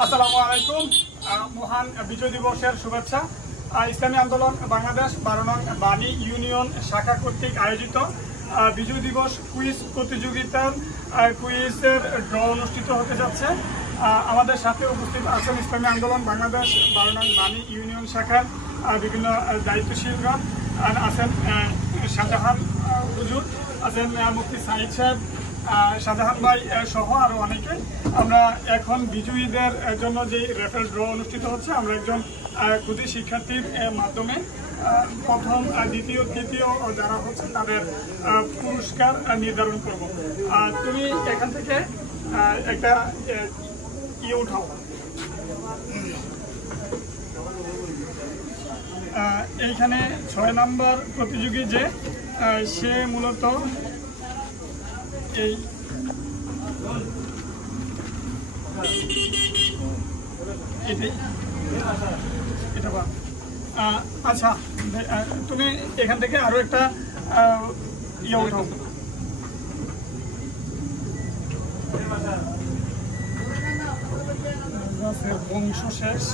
আসসালামু আলাইকুম। মহান বিজয় দিবসের শুভেচ্ছা। ইসলামী আন্দোলন বাংলাদেশ 12 নং বাণী ইউনিয়ন শাখা কর্তৃক আয়োজিত বিজয় দিবস কুইজ প্রতিযোগিতার কুইজের ড্র অনুষ্ঠিত হতে যাচ্ছে। আমাদের সাথে উপস্থিত আছেন ইসলামী আন্দোলন বাংলাদেশ 12 নং বাণী ইউনিয়ন শাখার বিভিন্ন দায়িত্বশীলগণ, আছেন শাহজাহান হুজুর, আছেন মুফতি সাইদ সাহেব, শাহজাহান ভাই সহ আরো অনেকে। আমরা এখন বিজয়ীদের জন্য যে রেফারেল ড্র অনুষ্ঠিত হচ্ছে, আমরা একজন ক্ষুদে শিক্ষার্থীর মাধ্যমে প্রথম, দ্বিতীয়, তৃতীয় যারা হচ্ছে তাদের পুরস্কার নির্ধারণ করব। তুমি এখান থেকে একটা ইয়ে উঠাও। এইখানে 6 নম্বর প্রতিযোগী যে সে মূলত এই এটা বা আচ্ছা, তুমি এখান থেকে আরো একটা ইয়ে উঠাও। বংশ শেষ।